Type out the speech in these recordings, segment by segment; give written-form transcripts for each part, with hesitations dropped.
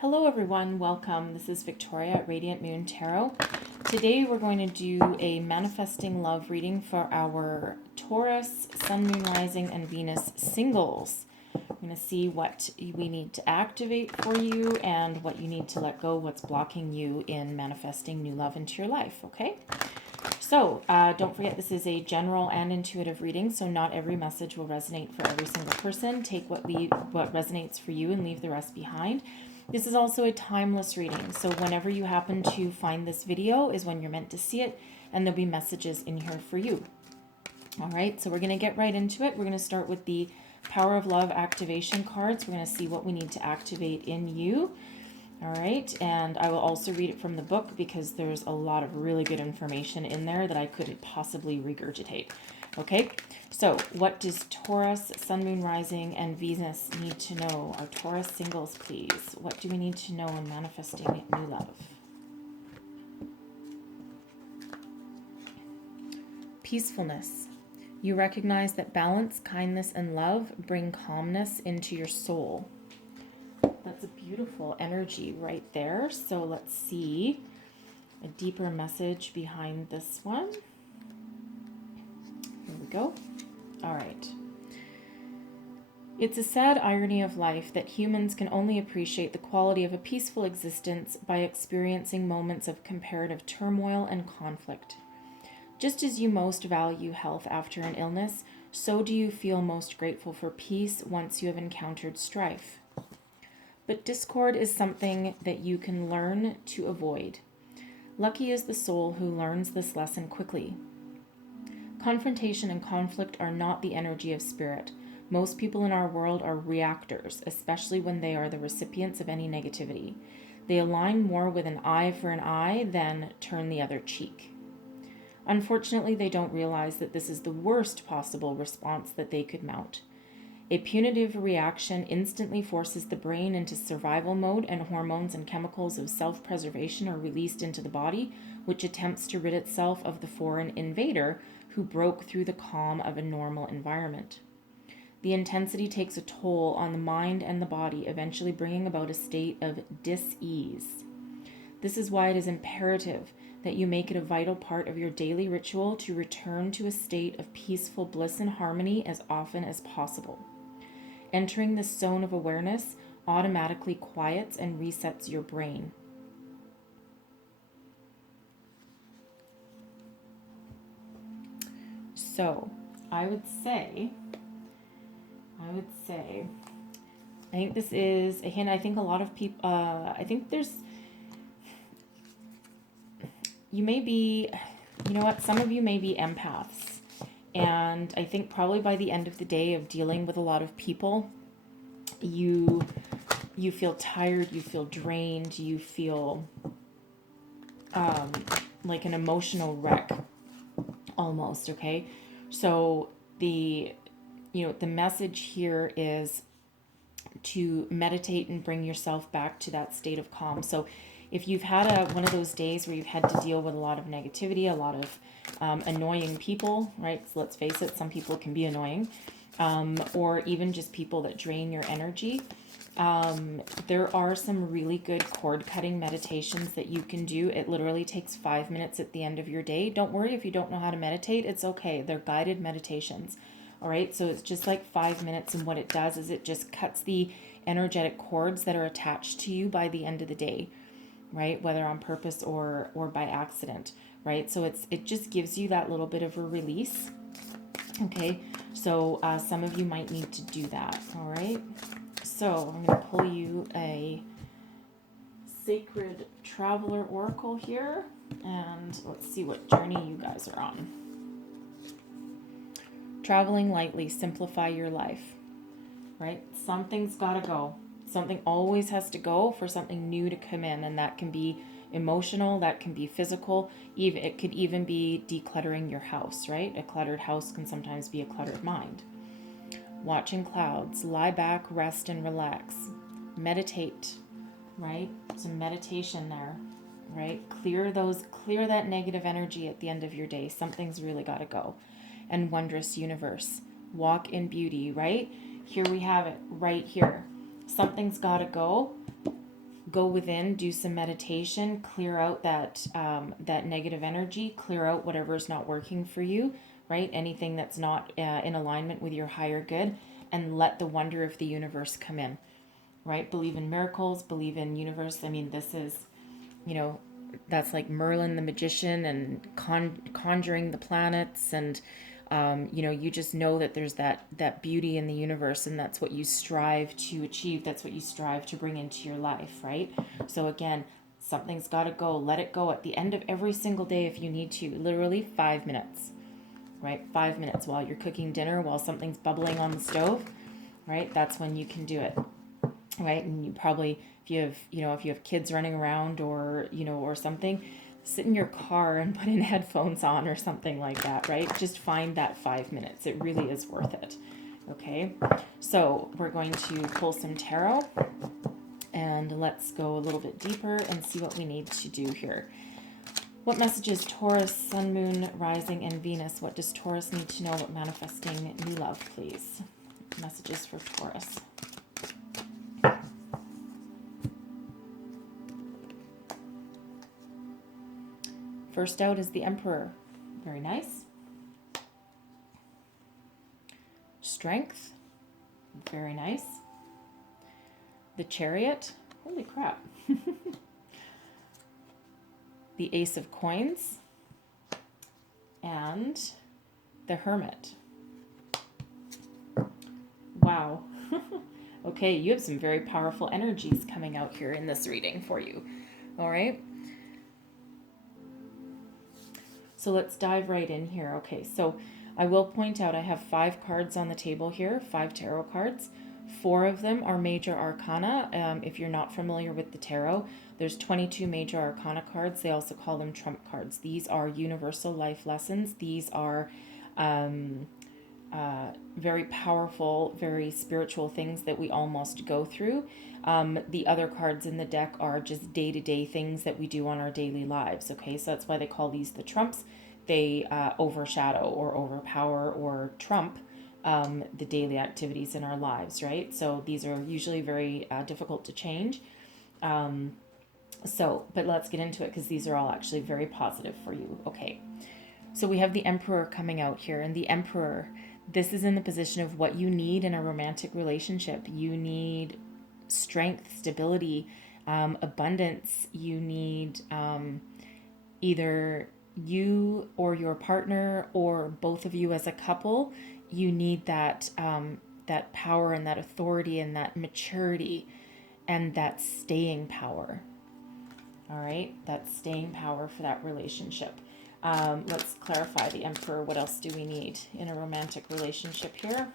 Hello everyone, welcome. This is Victoria at Radiant Moon Tarot. Today we're going to do a manifesting love reading for our Taurus, Sun, Moon, Rising, and Venus singles. We're going to see what we need to activate for you and what you need to let go, what's blocking you in manifesting new love into your life, okay? So don't forget, this is a general and intuitive reading, so not every message will resonate for every single person. Take what resonates for you and leave the rest behind. This is also a timeless reading, so whenever you happen to find this video is when you're meant to see it, and there'll be messages in here for you. All right, so we're going to get right into it. We're going to start with the Power of Love activation cards. We're going to see what we need to activate in you. All right, and I will also read it from the book because there's a lot of really good information in there that I couldn't possibly regurgitate. Okay, so what does Taurus, Sun, Moon, Rising, and Venus need to know? Our Taurus singles, please. What do we need to know in manifesting new love? Peacefulness. You recognize that balance, kindness, and love bring calmness into your soul. That's a beautiful energy right there. So let's see a deeper message behind this one. Here we go. All right. It's a sad irony of life that humans can only appreciate the quality of a peaceful existence by experiencing moments of comparative turmoil and conflict. Just as you most value health after an illness, so do you feel most grateful for peace once you have encountered strife. But discord is something that you can learn to avoid. Lucky is the soul who learns this lesson quickly. Confrontation and conflict are not the energy of spirit. Most people in our world are reactors, especially when they are the recipients of any negativity. They align more with an eye for an eye than turn the other cheek. Unfortunately, they don't realize that this is the worst possible response that they could mount. A punitive reaction instantly forces the brain into survival mode, and hormones and chemicals of self-preservation are released into the body, which attempts to rid itself of the foreign invader who broke through the calm of a normal environment. The intensity takes a toll on the mind and the body, eventually bringing about a state of dis-ease. This is why it is imperative that you make it a vital part of your daily ritual to return to a state of peaceful bliss and harmony as often as possible. Entering this zone of awareness automatically quiets and resets your brain. So, I would say, I think this is a hint. I think a lot of people, I think there's, you may be, you know what, some of you may be empaths. And I think probably by the end of the day of dealing with a lot of people, you feel tired, you feel drained, you feel like an emotional wreck almost, okay? So the message here is to meditate and bring yourself back to that state of calm. So if you've had one of those days where you've had to deal with a lot of negativity, a lot of annoying people, right? So let's face it, some people can be annoying, or even just people that drain your energy. There are some really good cord cutting meditations that you can do. It literally takes 5 minutes at the end of your day. Don't worry if you don't know how to meditate. It's okay. They're guided meditations. All right. So it's just like 5 minutes. And what it does is it just cuts the energetic cords that are attached to you by the end of the day, right? Whether on purpose or by accident, right? So it just gives you that little bit of a release. Okay. So some of you might need to do that. All right. So I'm going to pull you a Sacred Traveler Oracle here, and let's see what journey you guys are on. Traveling lightly, simplify your life, right? Something's got to go. Something always has to go for something new to come in, and that can be emotional, that can be physical, even it could even be decluttering your house, right? A cluttered house can sometimes be a cluttered mind. Watching clouds, lie back, rest, and relax. Meditate, right? Some meditation there, right? Clear that negative energy at the end of your day. Something's really got to go. And wondrous universe. Walk in beauty, right? Here we have it, right here. Something's got to go. go within, do some meditation, clear out that negative energy, clear out whatever's not working for you, right? Anything that's not in alignment with your higher good, and let the wonder of the universe come in, right? Believe in miracles, believe in universe. I mean, this is, that's like Merlin the magician and conjuring the planets, and you just know that there's that beauty in the universe, and that's what you strive to achieve. That's what you strive to bring into your life, right? So again, something's got to go. Let it go at the end of every single day if you need to. Literally 5 minutes, right? 5 minutes while you're cooking dinner, while something's bubbling on the stove, right? That's when you can do it, right? And you probably, if you have kids running around, or something, sit in your car and put in headphones on or something like that, right? Just find that 5 minutes. It really is worth it. Okay, so we're going to pull some tarot, and let's go a little bit deeper and see what we need to do here. What messages, Taurus, Sun, Moon, Rising, and Venus? What does Taurus need to know about manifesting new love, please? Messages for Taurus. First out is the Emperor. Very nice. Strength. Very nice. The Chariot. Holy crap. The Ace of Coins. And the Hermit. Wow. Okay, you have some very powerful energies coming out here in this reading for you. All right. So let's dive right in here. Okay, so I will point out I have 5 cards on the table here, 5 tarot cards. 4 of them are major arcana. If you're not familiar with the tarot, there's 22 major arcana cards. They also call them trump cards. These are universal life lessons. These are very powerful, very spiritual things that we all must go through. The other cards in the deck are just day-to-day things that we do on our daily lives. Okay, so that's why they call these the trumps. They overshadow or overpower or trump the daily activities in our lives, right? So these are usually very difficult to change. But let's get into it, because these are all actually very positive for you. Okay, so we have the Emperor coming out here, and the Emperor, this is in the position of what you need in a romantic relationship. You need strength, stability, abundance. You need either you or your partner, or both of you as a couple. You need that that power and that authority and that maturity and that staying power. All right, that staying power for that relationship. Let's clarify the Emperor. What else do we need in a romantic relationship here?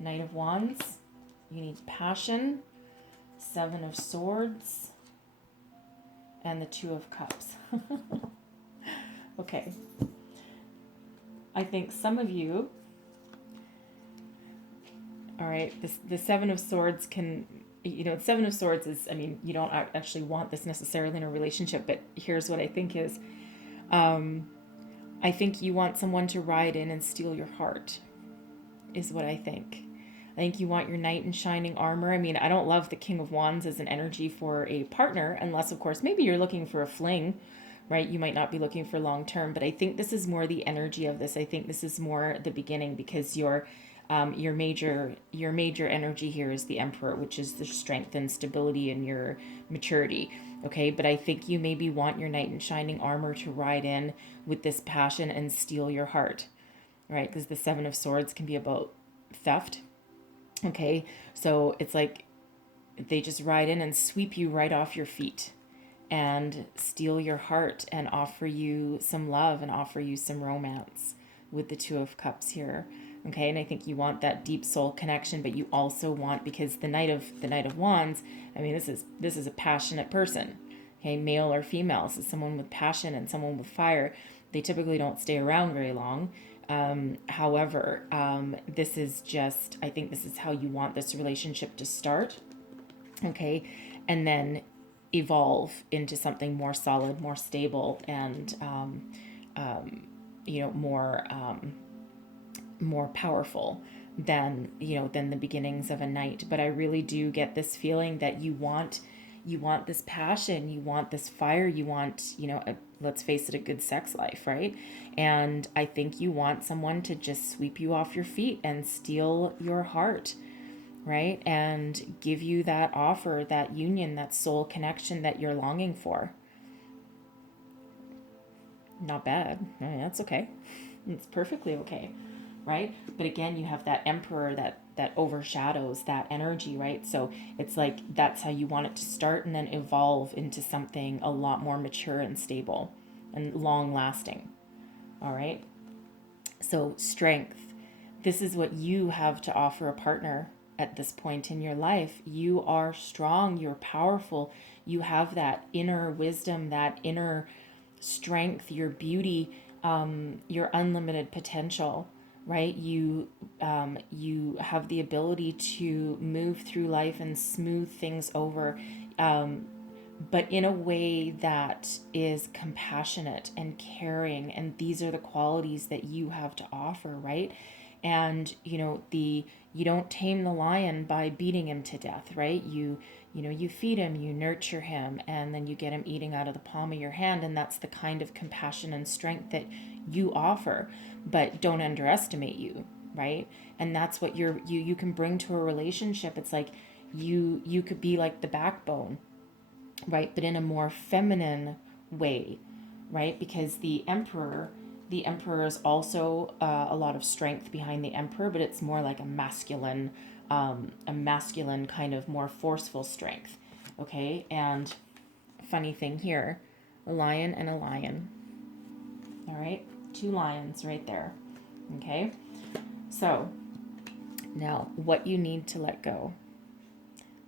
Knight of Wands. You need passion. 7 of Swords. And the 2 of Cups. Okay. I think some of you, all right, the 7 of Swords can, 7 of Swords is, I mean, you don't actually want this necessarily in a relationship, but here's what I think is, I think you want someone to ride in and steal your heart, is what I think. I think you want your knight in shining armor. I mean, I don't love the King of Wands as an energy for a partner, unless, of course, maybe you're looking for a fling, right? You might not be looking for long term, but I think this is more the energy of this. I think this is more the beginning, because your major energy here is the Emperor, which is the strength and stability and your maturity. Okay, but I think you maybe want your knight in shining armor to ride in with this passion and steal your heart, right? Because the 7 of Swords can be about theft. Okay, so it's like they just ride in and sweep you right off your feet and steal your heart and offer you some love and offer you some romance with the 2 of Cups here. Okay, and I think you want that deep soul connection, but you also want, because the Knight of Wands, I mean, this is a passionate person. Okay, male or female, this is someone with passion and someone with fire. They typically don't stay around very long. However, this is just, I think this is how you want this relationship to start. Okay, and then evolve into something more solid, more stable, and more powerful. than, than the beginnings of a night. But I really do get this feeling that you want this passion, you want this fire, you want, let's face it, a good sex life, right? And I think you want someone to just sweep you off your feet and steal your heart, right? And give you that offer, that union, that soul connection that you're longing for. Not bad. I mean, that's okay. It's perfectly okay, right? But again, you have that emperor that overshadows that energy, right? So it's like that's how you want it to start and then evolve into something a lot more mature and stable and long lasting. All right? So strength. This is what you have to offer a partner at this point in your life. You are strong, you're powerful. You have that inner wisdom, that inner strength, your beauty, your unlimited potential, right? You have the ability to move through life and smooth things over, but in a way that is compassionate and caring. And these are the qualities that you have to offer, right? And you don't tame the lion by beating him to death, right? You feed him, you nurture him, and then you get him eating out of the palm of your hand. And that's the kind of compassion and strength that you offer. But don't underestimate you, right? And that's what you can bring to a relationship. It's like you could be like the backbone, right? But in a more feminine way, right? Because the emperor is also a lot of strength behind the emperor, but it's more like a masculine kind of more forceful strength. Okay. And funny thing here, a lion and a lion. All right. 2 lions right there. Okay. So now what you need to let go.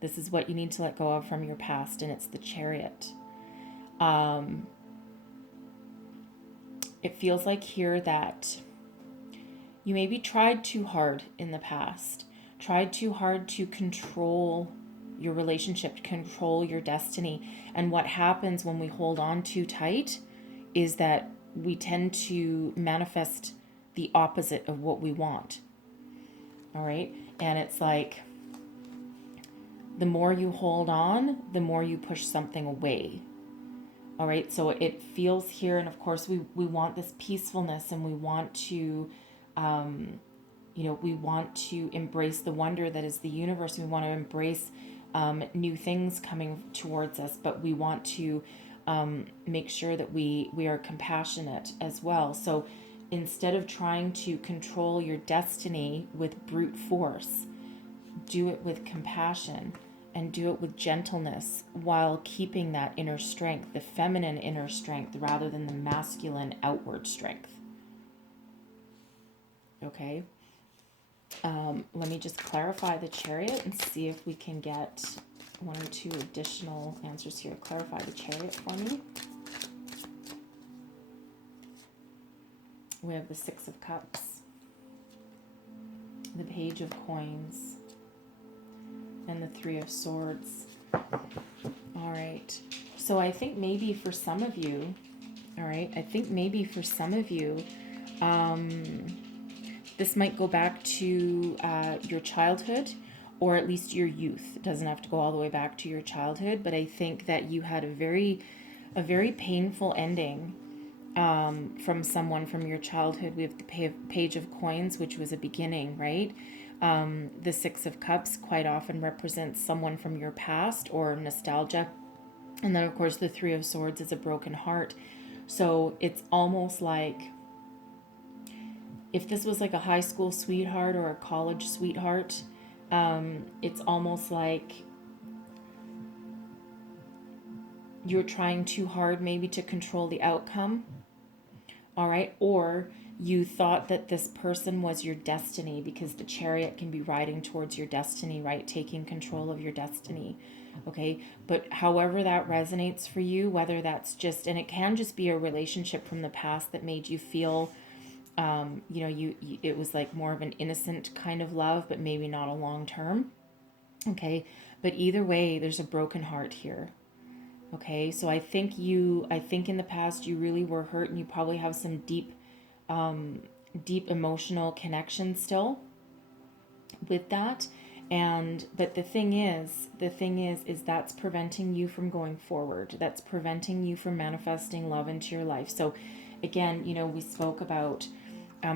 This is what you need to let go of from your past, and it's the Chariot. It feels like here that you maybe tried too hard in the past, tried too hard to control your relationship, control your destiny. And what happens when we hold on too tight is that we tend to manifest the opposite of what we want. All right. And it's like the more you hold on, the more you push something away. All right, so it feels here, and of course we want this peacefulness, and we want to, we want to embrace the wonder that is the universe. We want to embrace new things coming towards us, but we want to make sure that we are compassionate as well. So instead of trying to control your destiny with brute force, do it with compassion. And do it with gentleness while keeping that inner strength, the feminine inner strength, rather than the masculine outward strength. Okay. Let me just clarify the Chariot and see if we can get 1 or 2 additional answers here. Clarify the Chariot for me. We have the 6 of Cups, the Page of Coins, and the 3 of Swords. All right. So I think maybe for some of you, this might go back to your childhood, or at least your youth. It doesn't have to go all the way back to your childhood, but I think that you had a very painful ending from someone from your childhood. We have the Page of Coins, which was a beginning, right? The 6 of Cups quite often represents someone from your past or nostalgia. And then, of course, the 3 of Swords is a broken heart. So it's almost like if this was like a high school sweetheart or a college sweetheart, it's almost like you're trying too hard maybe to control the outcome. All right. Or you thought that this person was your destiny, because the Chariot can be riding towards your destiny, right? Taking control of your destiny. Okay. But however that resonates for you, whether that's just, and it can just be a relationship from the past that made you feel, it was like more of an innocent kind of love, but maybe not a long term. Okay. But either way, there's a broken heart here. Okay. So I think in the past you really were hurt, and you probably have some deep emotional connection still. with that. But the thing is that's preventing you from going forward. That's preventing you from manifesting love into your life. So again, we spoke about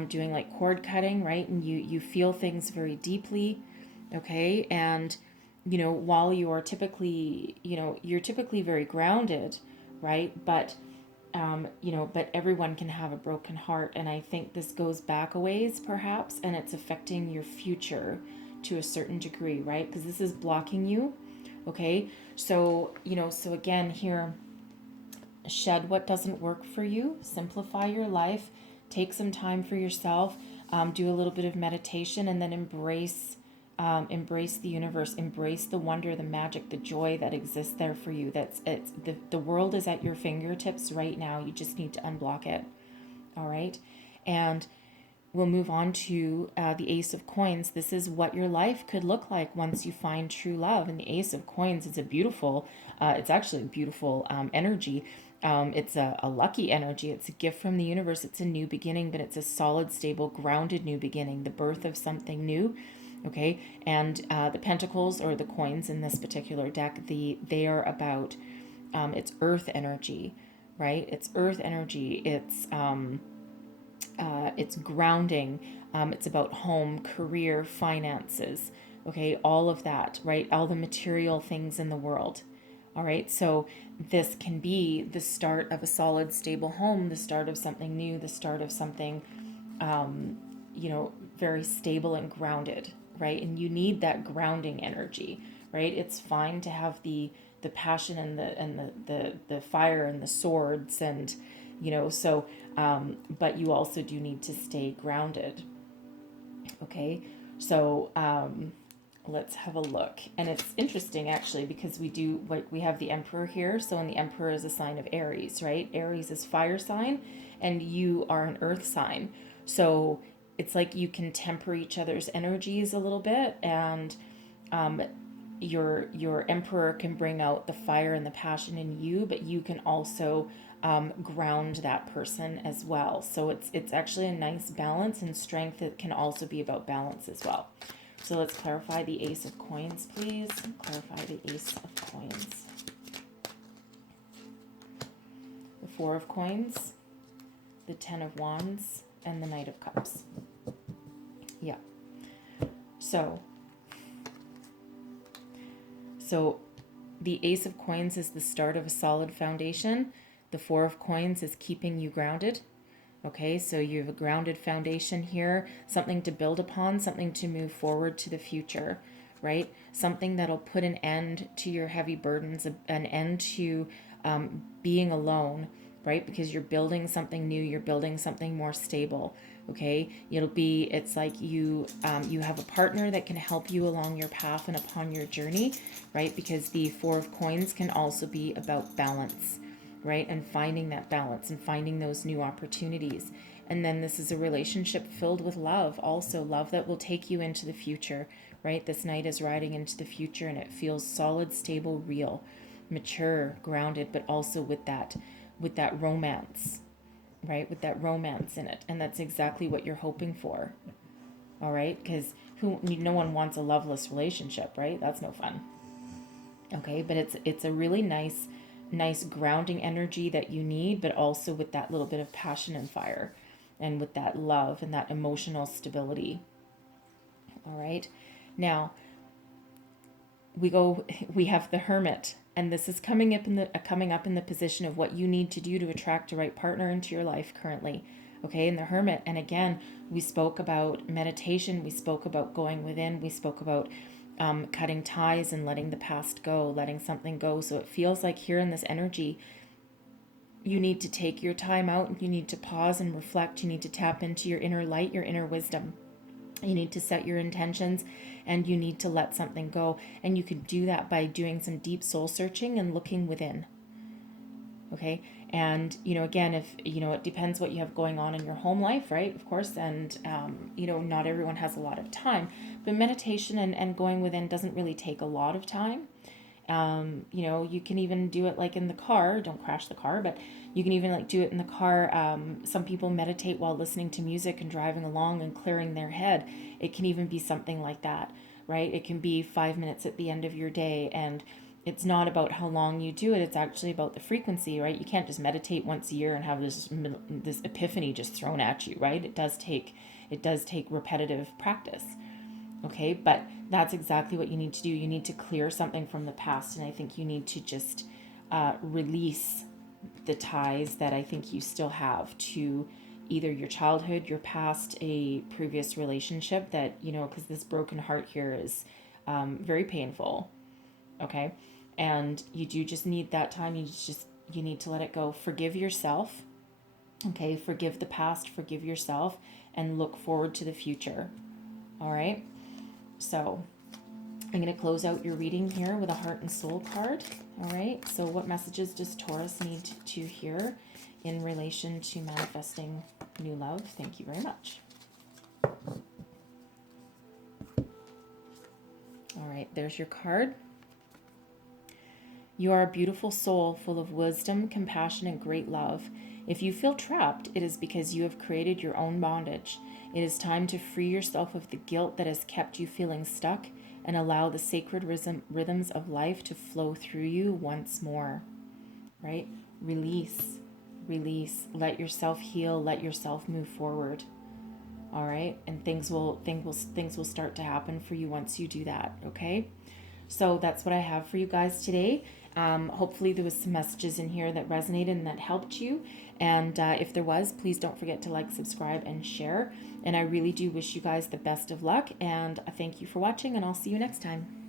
doing like cord cutting, right? And you feel things very deeply, okay? And while you are typically, you're typically very grounded, right? But but everyone can have a broken heart. And I think this goes back a ways, perhaps, and it's affecting your future to a certain degree, right? Because this is blocking you, okay? So, so again, here, shed what doesn't work for you, simplify your life, take some time for yourself, do a little bit of meditation, and then embrace the universe, embrace the wonder, the magic, the joy that exists there for you. The world is at your fingertips right now. You just need to unblock it. All right. And we'll move on to the Ace of Coins. This is what your life could look like once you find true love. And the Ace of Coins is it's actually a beautiful energy. It's a lucky energy. It's a gift from the universe. It's a new beginning, but it's a solid, stable, grounded new beginning, the birth of something new. Okay, and the pentacles, or the coins in this particular deck, they are about it's earth energy, right? It's earth energy. It's grounding. It's about home, career, finances. Okay, all of that, right? All the material things in the world. All right, so this can be the start of a solid, stable home, the start of something new, the start of something, very stable and grounded, right? And you need that grounding energy, right? It's fine to have the passion and the fire and the swords and but you also do need to stay grounded. Okay, so let's have a look. And it's interesting actually, because we have the Emperor here. So, and the Emperor is a sign of Aries, right? Aries is fire sign and you are an earth sign. So it's like you can temper each other's energies a little bit, and your Emperor can bring out the fire and the passion in you, but you can also ground that person as well. So it's actually a nice balance, and strength it can also be about balance as well. So let's clarify the Ace of Coins, please. Clarify the Ace of Coins. The Four of Coins, the Ten of Wands, and the Knight of Cups. Yeah. So the Ace of Coins is the start of a solid foundation. The Four of Coins is keeping you grounded. Okay, so you have a grounded foundation here, something to build upon, something to move forward to the future, right? Something that'll put an end to your heavy burdens, an end to being alone, right? Because you're building something new, you're building something more stable. Okay, it's like you have a partner that can help you along your path and upon your journey, right? Because the Four of Coins can also be about balance, right? And finding that balance and finding those new opportunities. And then this is a relationship filled with love, also love that will take you into the future, right? This Knight is riding into the future, and it feels solid, stable, real, mature, grounded, but also with that romance, right? With that romance in it. And that's exactly what you're hoping for. All right? Because no one wants a loveless relationship, right? That's no fun. Okay, but it's a really nice grounding energy that you need, but also with that little bit of passion and fire, and with that love and that emotional stability. All right. Now we have the Hermit, and this is coming up in the position of what you need to do to attract the right partner into your life currently. Okay, in the Hermit. And again, we spoke about meditation, we spoke about going within, we spoke about cutting ties and letting the past go, letting something go. So it feels like here in this energy, you need to take your time out, and you need to pause and reflect. You need to tap into your inner light, your inner wisdom. You need to set your intentions, and you need to let something go. And you can do that by doing some deep soul searching and looking within. Okay. And, again, if, it depends what you have going on in your home life, right? Of course. And, not everyone has a lot of time, but meditation and going within doesn't really take a lot of time. You can even do it like in the car. Don't crash the car, but you can even like do it in the car. Some people meditate while listening to music and driving along and clearing their head. It can even be something like that, right? It can be 5 minutes at the end of your day, and it's not about how long you do it. It's actually about the frequency, right? You can't just meditate once a year and have this epiphany just thrown at you, right? It does take repetitive practice. Okay, but that's exactly what you need to do. You need to clear something from the past, and I think you need to just release the ties that I think you still have to either your childhood, your past, a previous relationship that, because this broken heart here is very painful. Okay, and you do just need that time. You need to let it go. Forgive yourself. Okay, forgive the past, forgive yourself, and look forward to the future. All right. So I'm going to close out your reading here with a heart and soul card. All right. So what messages does Taurus need to hear in relation to manifesting new love? Thank you very much. All right. There's your card. You are a beautiful soul full of wisdom, compassion, and great love. If you feel trapped, it is because you have created your own bondage. It is time to free yourself of the guilt that has kept you feeling stuck and allow the sacred rhythms of life to flow through you once more. Right? Release. Let yourself heal. Let yourself move forward. All right? And things will start to happen for you once you do that. Okay? So that's what I have for you guys today. Hopefully there was some messages in here that resonated and that helped you. And if there was, please don't forget to like, subscribe, and share. And I really do wish you guys the best of luck. And thank you for watching, and I'll see you next time.